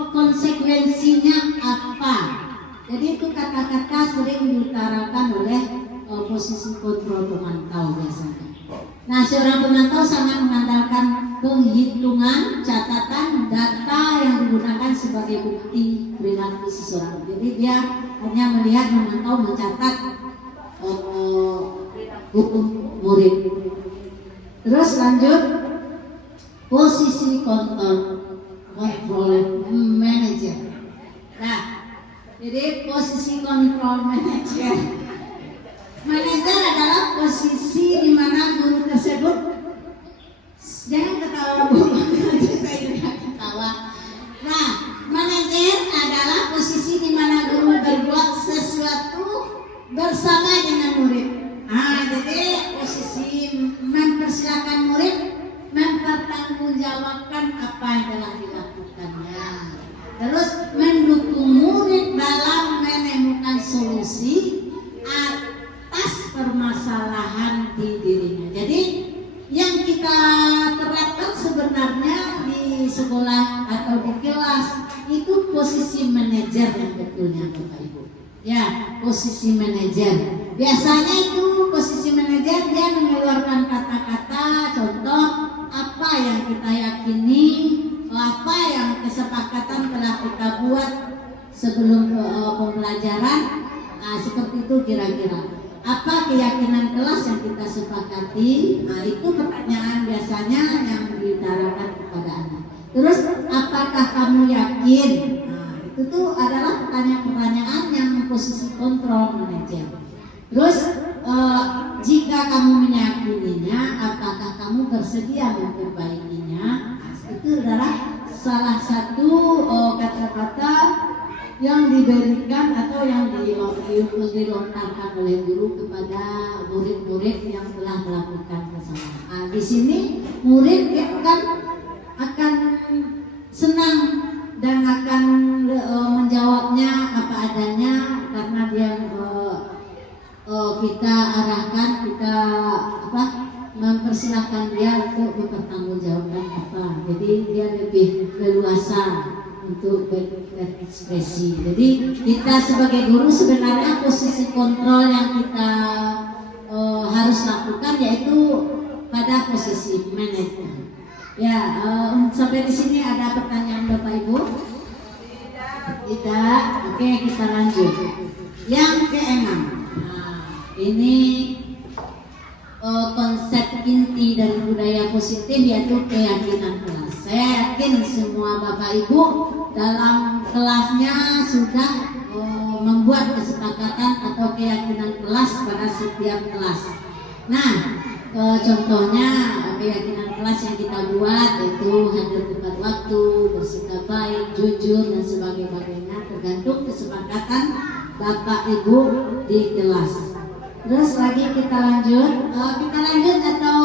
konsekuensinya apa. Jadi itu kata-kata sering diutarakan oleh posisi kontrol pemantau biasanya. Nah, seorang pemantau sangat mengandalkan penghitungan, catatan, data yang digunakan sebagai bukti perilaku seseorang. Jadi dia hanya melihat, memantau, mencatat hukum murid. Terus lanjut, posisi control manager. Nah, jadi posisi control manager. Manager adalah posisi di mana guru tersebut, jangan ketawa Bu, saya juga ketawa. Nah, manajer adalah posisi di mana guru berbuat sesuatu bersama dengan murid. Jadi posisi mempersilahkan murid mempertanggungjawabkan apa yang telah dilakukannya. Terus mendukung murid dalam menemukan solusi atas permasalahan di dirinya. Jadi yang kita terapkan sebenarnya di sekolah atau di kelas itu posisi manajer yang betulnya Bapak Ibu. Ya, posisi manajer. Biasanya itu posisi manajer dia mengeluarkan kata-kata, contoh apa yang kita yakini, apa yang kesepakatan telah kita buat sebelum pembelajaran. Seperti itu kira-kira. Apa keyakinan kelas yang kita sepakati? Itu pertanyaan biasanya yang diutarakan kepada anak. Terus, apakah kamu yakin? Itu tuh adalah pertanyaan-pertanyaan yang posisi kontrol manajer. Terus, jika kamu meyakininya, apakah kamu bersedia memperbaikinya? Itu adalah salah satu kata-kata yang diberikan atau yang dilontarkan oleh guru kepada murid-murid yang telah melakukan kesalahan. Di sini murid akan senang dan akan menjawabnya apa adanya karena dia kita arahkan, kita mempersilahkan dia untuk mempertanggungjawabkan apa. Jadi dia lebih leluasa untuk berekspresi. Jadi kita sebagai guru sebenarnya posisi kontrol yang kita harus lakukan yaitu pada posisi manajer. Ya, sampai di sini ada pertanyaan Bapak Ibu? Tidak. Oke, kita lanjut. Yang keenam. Ini konsep inti dari budaya positif yaitu keyakinan kelas. Saya yakin semua Bapak Ibu dalam kelasnya sudah membuat kesepakatan atau keyakinan kelas pada setiap kelas. Nah, contohnya keyakinan kelas yang kita buat yaitu hadir tepat waktu, bersikap baik, jujur dan sebagainya tergantung kesepakatan Bapak Ibu di kelas. Terus lagi kita lanjut atau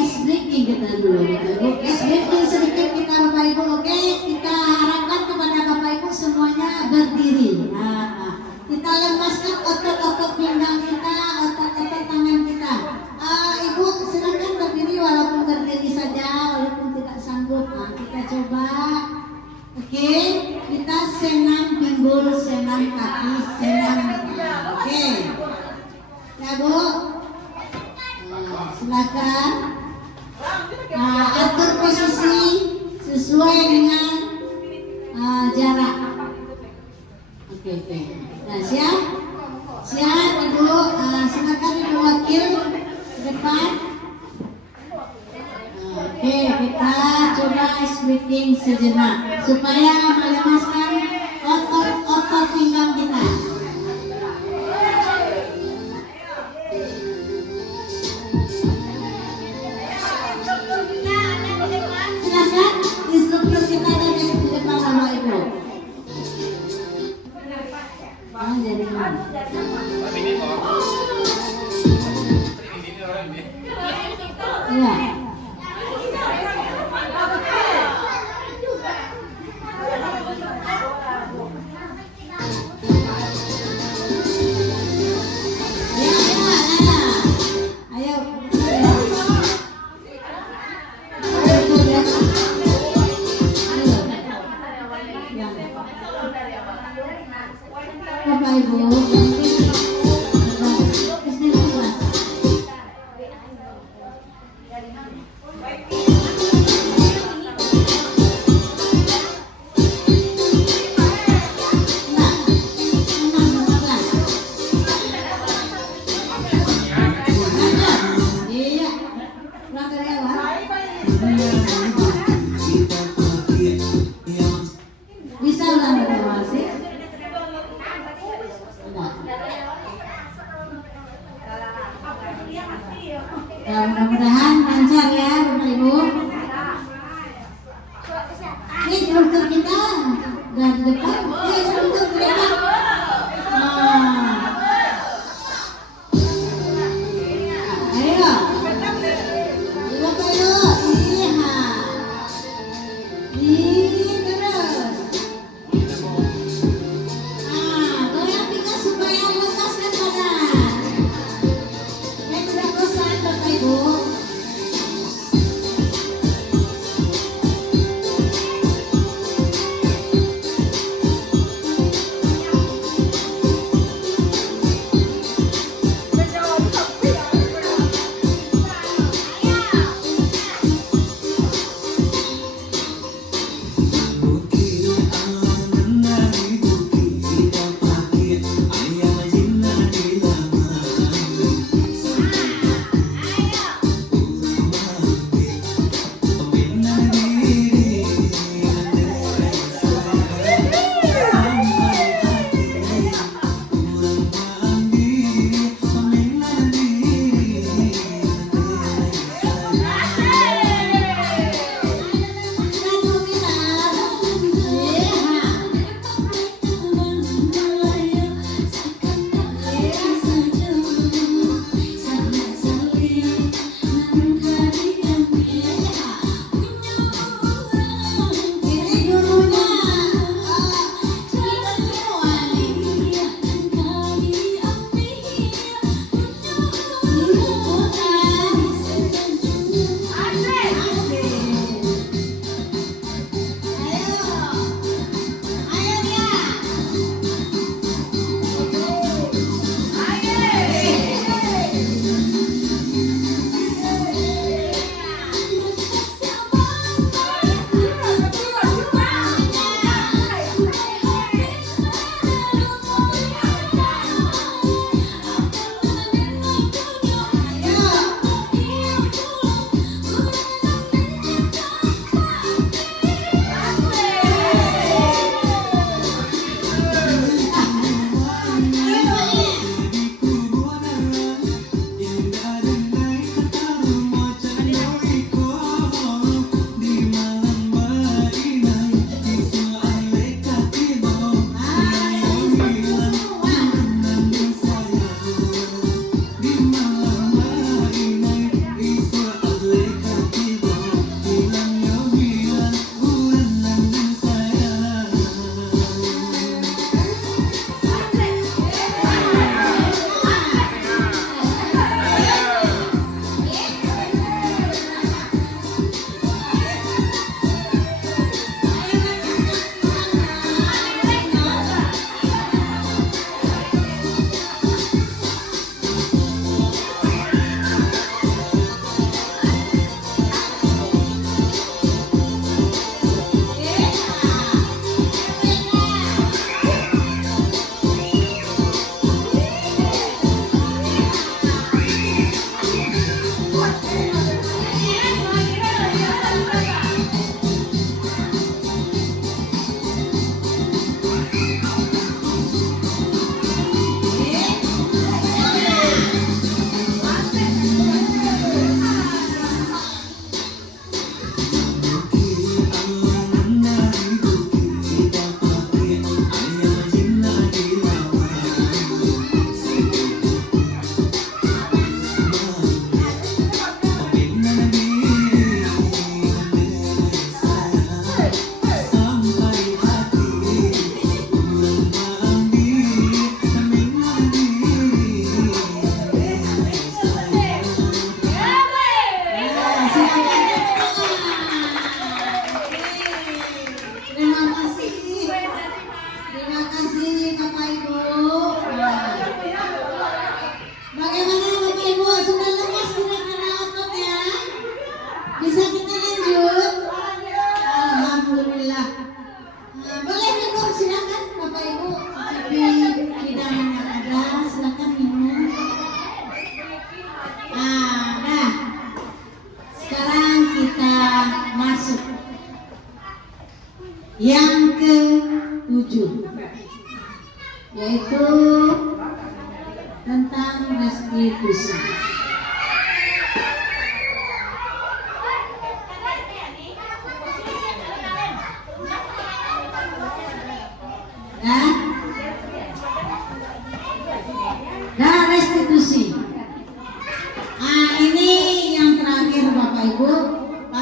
ice breaking kita dulu Bapak Ibu. Ice breaking sedikit kita Bapak Ibu. Oke, kita harapkan kepada Bapak Ibu semuanya berdiri. Kita lemaskan otot-otot pinggang kita, otot-otot tangan kita. Ibu silakan berdiri walaupun berdiri saja, walaupun tidak sanggup. Kita coba. Oke, kita senam pinggul, senam kaki, senam. Oke, ya Bu. Silakan. Atur posisi sesuai dengan jarak. Oke. Nah, siap Ibu. Silakan Ibu wakil ke depan. Oke, kita coba ice breathing sejenak supaya melemaskan otot pinggang kita. Silakan instruktur kita ada di depan Bapak Ibu. Jadi ya. Bapak Ibu, Ya, mudah-mudahan lancar ya Bapak Ibu. Ini struktur kita udah di depan. Struktur di depan. Ayo. Ibu ayo. Iya. Ini terus. Goyang pinggang supaya lepaskan badan. Yang tidak bosan Bapak Ibu. yang ke-7, yaitu tentang restitusi.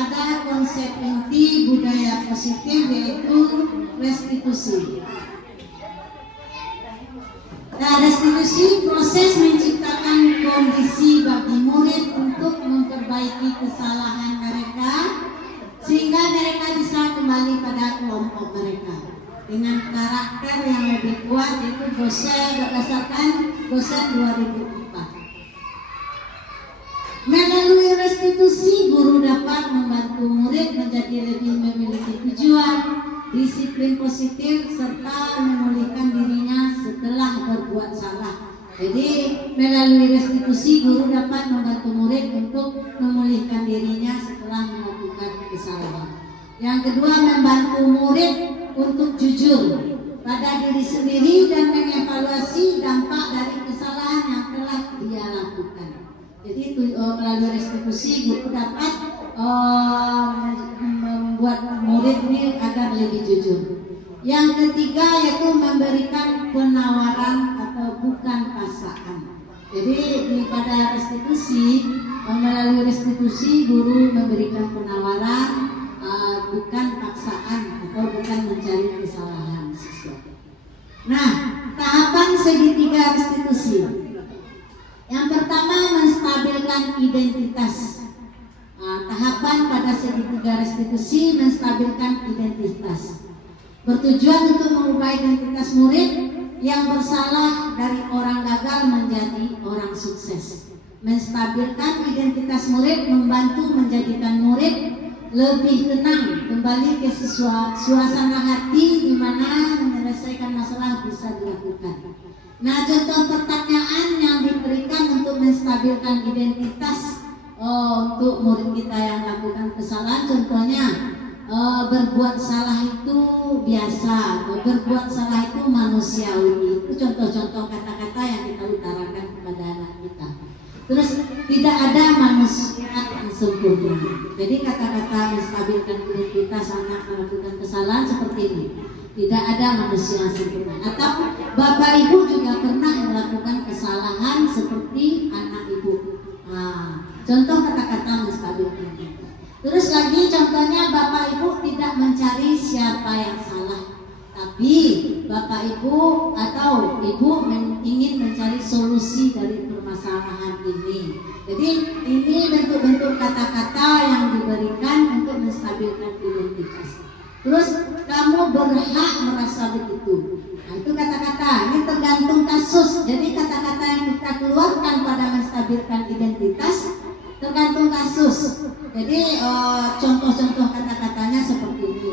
pada konsep inti budaya positif yaitu restitusi. Nah, restitusi proses menciptakan kondisi bagi murid untuk memperbaiki kesalahan mereka sehingga mereka bisa kembali pada kelompok mereka dengan karakter yang lebih kuat, yaitu dosen berdasarkan dosen 2004. Melalui restitusi, guru dapat membantu murid menjadi lebih memiliki tujuan, disiplin positif, serta memulihkan dirinya setelah berbuat salah. Jadi melalui restitusi, guru dapat membantu murid untuk memulihkan dirinya setelah melakukan kesalahan. Yang kedua, membantu murid untuk jujur pada diri sendiri dan mengevaluasi dampak dari kesalahan yang telah dia lakukan. Jadi melalui restitusi, guru dapat membuat murid ini agar lebih jujur. Yang ketiga yaitu memberikan penawaran atau bukan paksaan. Jadi pada restitusi, melalui restitusi guru memberikan penawaran, bukan paksaan atau bukan mencari kesalahan siswa. Nah, tahapan segitiga restitusi. Yang pertama, menstabilkan identitas. Tahapan pada segitiga restitusi menstabilkan identitas. Bertujuan untuk mengubah identitas murid yang bersalah dari orang gagal menjadi orang sukses. Menstabilkan identitas murid membantu menjadikan murid lebih tenang, kembali ke suasana hati di mana menyelesaikan masalah bisa dilakukan. Nah, contoh pertanyaan yang diberikan untuk menstabilkan identitas untuk murid kita yang melakukan kesalahan, contohnya berbuat salah itu biasa, berbuat salah itu manusiawi. Itu contoh-contoh kata-kata yang kita utarakan kepada anak kita. Terus tidak ada manusia yang sempurna. Jadi kata-kata menstabilkan identitas anak melakukan kesalahan seperti ini. Tidak ada manusia yang sempurna. Atau Bapak Ibu juga pernah melakukan kesalahan seperti anak Ibu. Contoh kata-kata menstabilkan. Terus lagi contohnya Bapak Ibu tidak mencari siapa yang salah, tapi Bapak Ibu atau Ibu ingin mencari solusi dari permasalahan ini. Jadi ini bentuk-bentuk kata-kata yang diberikan untuk menstabilkan identitas. Terus kamu berhak merasa begitu. Nah, itu kata-kata, ini tergantung kasus. Jadi kata-kata yang kita keluarkan pada menstabilkan identitas tergantung kasus. Jadi contoh-contoh kata-katanya seperti ini.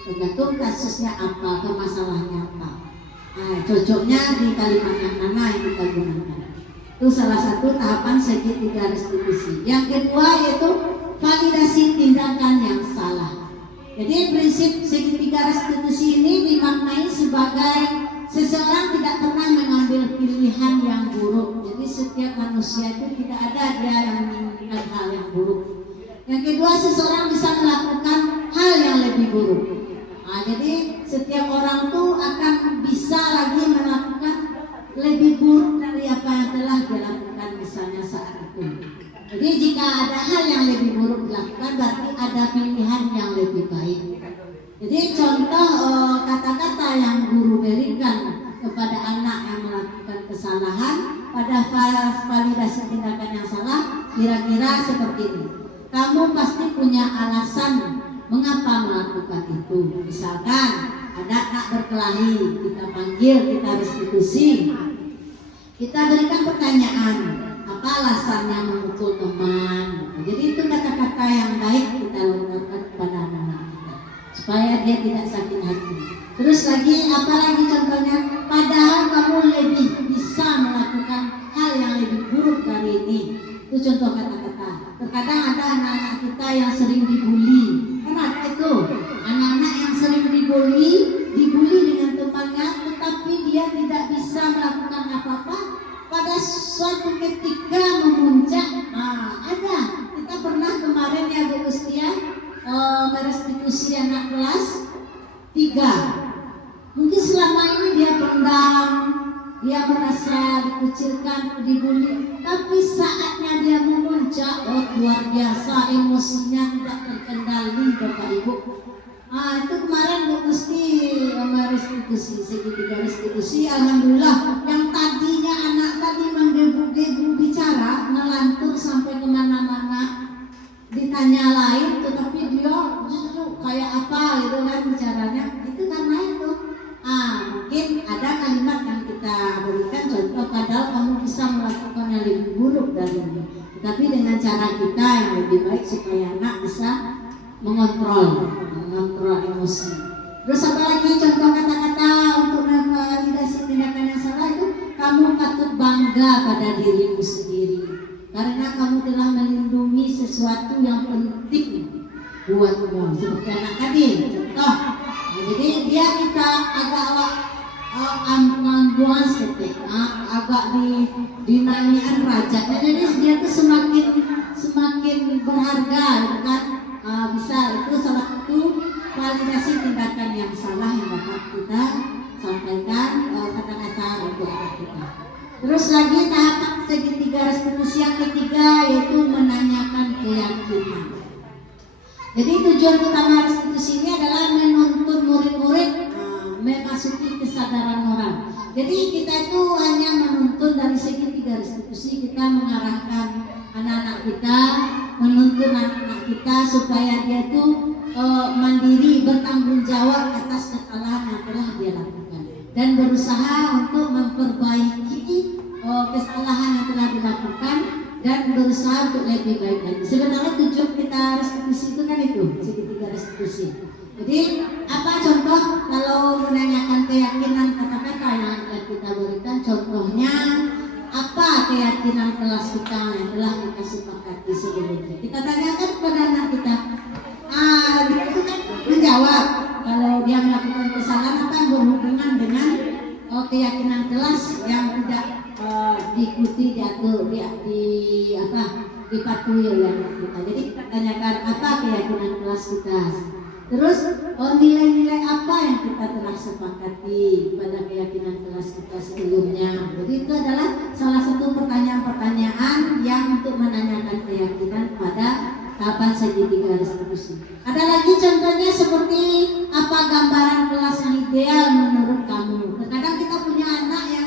Tergantung kasusnya apa, permasalahannya apa. Nah, cocoknya di kalimat yang mana yang kita gunakan. Itu salah satu tahapan segitiga restitusi. Yang kedua yaitu validasi tindakan yang salah. Jadi prinsip segitiga restitusi ini dimaknai sebagai seseorang tidak pernah mengambil pilihan yang buruk. Jadi setiap manusia itu tidak ada dia yang menginginkan hal yang buruk. Yang kedua, seseorang bisa melakukan hal yang lebih buruk. Nah, jadi setiap orang tuh akan bisa lagi melakukan lebih buruk dari apa yang telah dilakukan misalnya saat itu. Jadi jika ada hal yang lebih buruk dilakukan, berarti ada pilihan yang lebih baik. Jadi contoh kata-kata yang guru berikan kepada anak yang melakukan kesalahan pada validasi tindakan yang salah kira-kira seperti ini. Kamu pasti punya alasan mengapa melakukan itu. Misalkan ada anak berkelahi, kita panggil, kita restitusi, kita berikan pertanyaan, apa alasannya memukul teman. Jadi itu kata-kata yang baik kita lontarkan kepada anak-anak kita supaya dia tidak sakit hati. Terus lagi, apalagi contohnya, padahal kamu lebih bisa melakukan hal yang lebih buruk dari ini. Itu contoh kata-kata. Terkadang ada anak-anak kita yang sering dibully. Kan ada itu anak-anak yang sering dibully dengan temannya, tetapi dia tidak bisa melakukan apa-apa. Pada suatu ketika memuncak, ada. Kita pernah kemarin ya Bu Ustia merestitusi anak kelas 3. Mungkin selama ini dia pendam, dia merasa dikucilkan, dibully, tapi saatnya dia memuncak, luar biasa, emosinya tidak terkendali Bapak Ibu. Itu kemarin Bu Gusti restitusi, segitiga restitusi. Alhamdulillah, yang tadinya anak tadi menggebu-gebu bicara, ngelantur sampai kemana-mana, ditanya lain, tetapi dia justru kayak apa gitu kan bicaranya. Itu karena itu. Mungkin ada kalimat yang kita berikan contoh, padahal kamu bisa melakukan yang lebih buruk dari ini, tetapi dengan cara kita yang lebih baik supaya anak bisa mengontrol emosi. Terus apa lagi contoh kata-kata untuk memvalidasi tindakan yang salah itu, kamu patut bangga pada dirimu sendiri karena kamu telah melindungi sesuatu yang penting buatmu, seperti anak tadi contoh. Jadi dia kita agak ambuan seperti agak dinyanyian rajanya, jadi dia tuh semakin berharga gitu kan. Bisa itu salah satu validasi tindakan yang salah yang dapat kita sampaikan kata-kata untuk anak kita. Terus lagi tahap segitiga restitusi yang ketiga yaitu menanyakan keyakinan. Jadi tujuan utama restitusi ini adalah menuntun murid-murid memasuki kesadaran moral. Jadi kita itu hanya menuntun dari segitiga restitusi, kita mengarahkan anak-anak kita, menuntun anak-anak kita supaya dia itu mandiri, bertanggung jawab atas kesalahan yang telah dia lakukan dan berusaha untuk memperbaiki kesalahan yang telah dilakukan dan berusaha untuk lebih baik lagi. Sebenarnya tujuan kita restitusi itu kan itu, segitiga restitusi. Jadi apa contoh kalau menanyakan keyakinan kata-kata yang akan kita berikan, contohnya apa keyakinan kelas kita yang telah kita sepakati sebelumnya. Kita tanyakan kepada anak kita, dia itu kan menjawab kalau dia melakukan kesalahan apa yang berhubungan dengan keyakinan kelas yang tidak diikuti, dipatuhi oleh anak kita. Jadi kita tanyakan apa keyakinan kelas kita. Terus nilai-nilai apa yang kita telah sepakati pada keyakinan kelas kita sebelumnya. Jadi itu adalah salah satu pertanyaan-pertanyaan yang untuk menanyakan keyakinan pada tahapan segitiga restitusi. Ada lagi contohnya seperti apa gambaran kelas yang ideal menurut kamu. Terkadang kita punya anak yang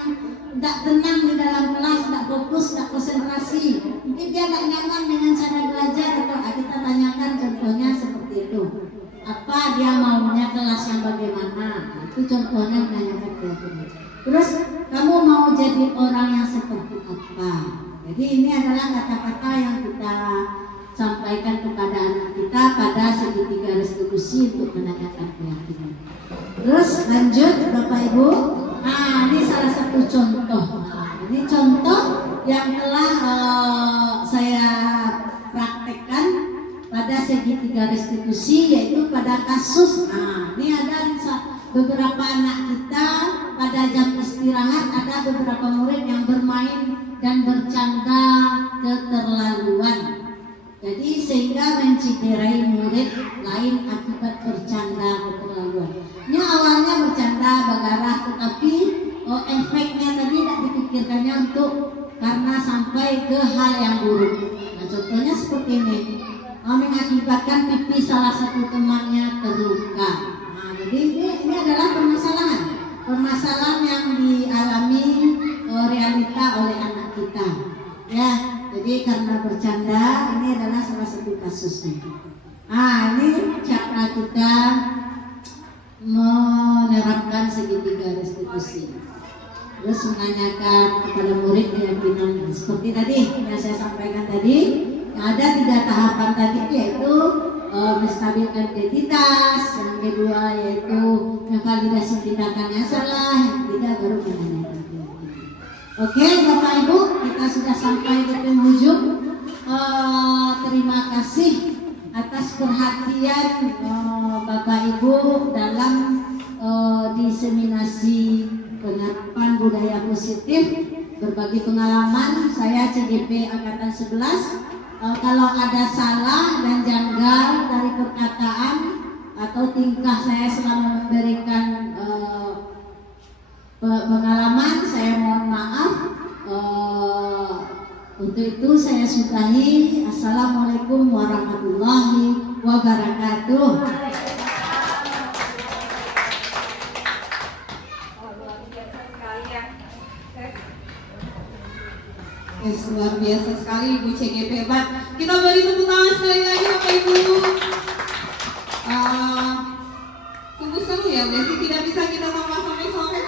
tidak tenang di dalam kelas, tidak fokus, tidak konsentrasi. Mungkin dia tidak nyaman dengan cara belajar, atau kita tanyakan contohnya seperti itu. Apa dia maunya kelas yang bagaimana? Itu contohnya menanyakan keyakinan. Terus kamu mau jadi orang yang seperti apa? Jadi ini adalah kata-kata yang kita sampaikan kepada anak kita pada segitiga restitusi untuk menanyakan keyakinan. Terus lanjut Bapak Ibu. Ini salah satu contoh. Ini contoh yang telah saya praktekkan pada segitiga restitusi, yaitu pada kasus. Ini ada beberapa anak kita pada jam istirahat, ada beberapa murid yang bermain dan bercanda keterlaluan. Jadi sehingga menciderai murid lain akibat bercanda keterlaluan. Ini awalnya bercanda bagarah, tetapi efeknya tadi tidak dipikirkannya untuk karena sampai ke hal yang buruk. Contohnya seperti ini. Mengakibatkan pipi salah satu temannya terluka. Jadi ini adalah permasalahan yang dialami realita oleh anak kita. Ya, jadi karena bercanda, ini adalah salah satu kasusnya. Ini cara kita menerapkan segitiga restitusi. Terus menanyakan kepada murid keyakinan seperti tadi yang saya sampaikan tadi. Ada 3 tahapan tadi, yaitu menstabilkan identitas, yang kedua yaitu memvalidasi tindakan yang salah, yang ketiga baru menanyakan keyakinan. Oke Bapak Ibu, kita sudah sampai ke penghujung. Terima kasih atas perhatian Bapak Ibu dalam diseminasi penerapan budaya positif, berbagi pengalaman. Saya CGP Angkatan 11. Kalau ada salah dan janggal dari perkataan atau tingkah saya selama memberikan pengalaman, saya mohon maaf. Untuk itu saya sudahi. Assalamualaikum warahmatullahi wabarakatuh. Yes, luar biasa sekali Ibu CGP hebat. Kita beri tepuk tangan sekali lagi Bapak Ibu. Tunggu seru ya, berarti tidak bisa kita tambah sampai sore.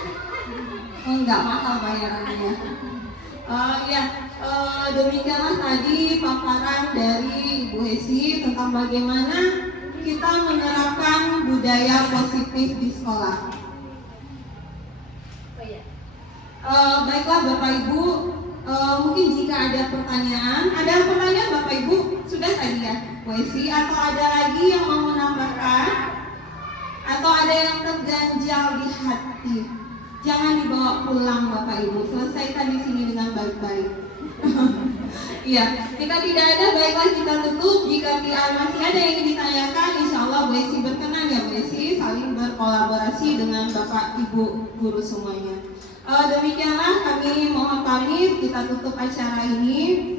Oh, enggak mahal bayarannya. Demikianlah tadi paparan dari Ibu Hesi tentang bagaimana kita menerapkan budaya positif di sekolah. Baiklah Bapak Ibu, mungkin jika ada pertanyaan Bapak Ibu sudah tadi ya Bu Hesi, atau ada lagi yang mau menambahkan, atau ada yang terganjal di hati, jangan dibawa pulang Bapak Ibu, selesaikan di sini dengan baik-baik. Iya, jika tidak ada, baiklah kita tutup. Jika masih ada yang ditanyakan, insya Allah Bu Hesi berkenan ya Bu Hesi saling berkolaborasi dengan Bapak Ibu guru semuanya. Demikianlah kami mohon pamit, kita tutup acara ini.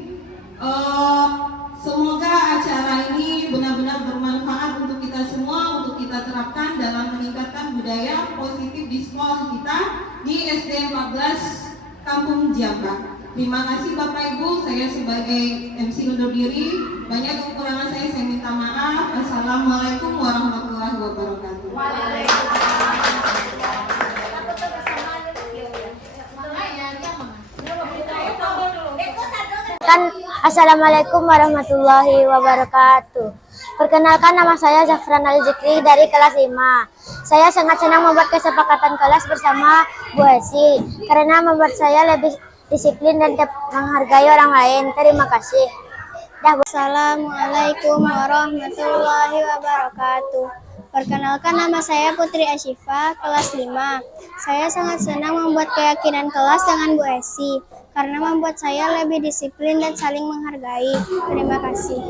Semoga acara ini benar-benar bermanfaat untuk kita semua, untuk kita terapkan dalam meningkatkan budaya positif di sekolah kita di SD 14 Kampung Jamba. Terima kasih Bapak Ibu, saya sebagai MC undur diri. Banyak kekurangan saya minta maaf. Wassalamualaikum warahmatullahi wabarakatuh. Assalamualaikum warahmatullahi wabarakatuh. Perkenalkan, nama saya Zafran Al-Zikri dari kelas 5. Saya sangat senang membuat kesepakatan kelas bersama Bu Hesi karena membuat saya lebih disiplin dan menghargai orang lain. Terima kasih. Assalamualaikum warahmatullahi wabarakatuh. Perkenalkan, nama saya Putri Asyifa, kelas 5. Saya sangat senang membuat keyakinan kelas dengan Bu Hesi karena membuat saya lebih disiplin dan saling menghargai. Terima kasih.